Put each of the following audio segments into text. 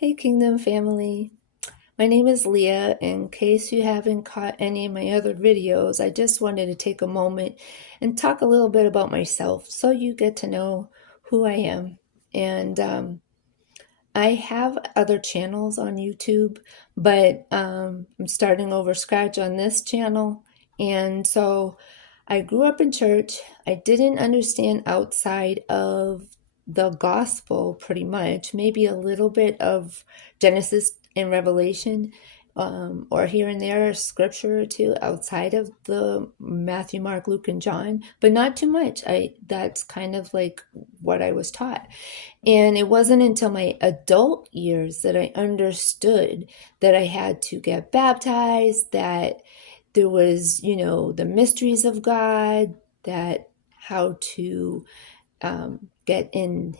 Hey, Kingdom family. My name is Leah. In case you haven't caught any of my other videos, I just wanted to take a moment and talk a little bit about myself so you get to know who I am. And I have other channels on YouTube, but I'm starting over scratch on this channel. And so I grew up in church. I didn't understand outside of the gospel pretty much, maybe a little bit of Genesis and Revelation, or here and there, scripture or two outside of the Matthew, Mark, Luke, and John, but not too much. That's kind of like what I was taught. And it wasn't until my adult years that I understood that I had to get baptized, that there was, the mysteries of God, that how to get in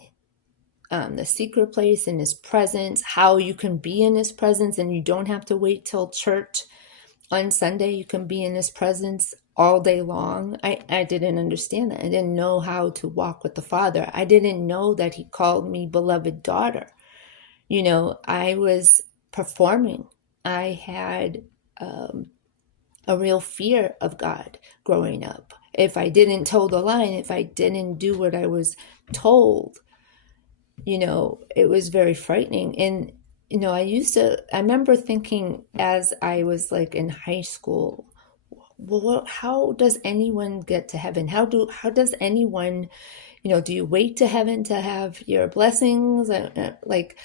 the secret place in His presence, how you can be in His presence and you don't have to wait till church on Sunday. You can be in His presence all day long. I didn't understand that. I didn't know how to walk with the Father. I didn't know that He called me beloved daughter. I was performing. I had a real fear of God growing up. If I didn't toe the line, if I didn't do what I was told, it was very frightening. And, I remember thinking as I was like in high school, well, how does anyone get to heaven? How does anyone, do you wait to heaven to have your blessings? Like,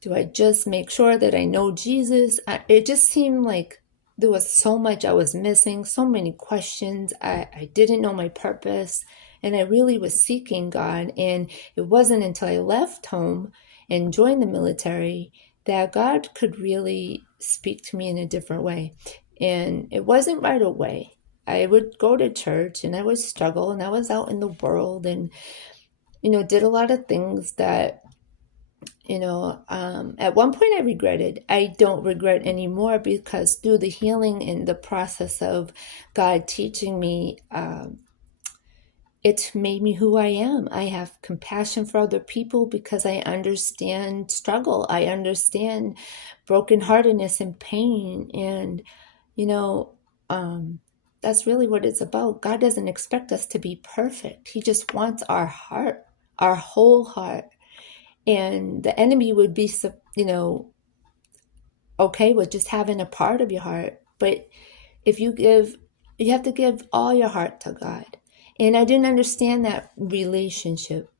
do I just make sure that I know Jesus? It just seemed like there was so much I was missing, so many questions. I didn't know my purpose, and I really was seeking God. And it wasn't until I left home and joined the military that God could really speak to me in a different way. And it wasn't right away. I would go to church and I would struggle, and I was out in the world and, did a lot of things that at one point I regretted. I don't regret anymore because through the healing and the process of God teaching me, it made me who I am. I have compassion for other people because I understand struggle. I understand brokenheartedness and pain. And, you know, that's really what it's about. God doesn't expect us to be perfect. He just wants our heart, our whole heart. And the enemy would be, okay with just having a part of your heart. But if you have to give all your heart to God. And I didn't understand that relationship.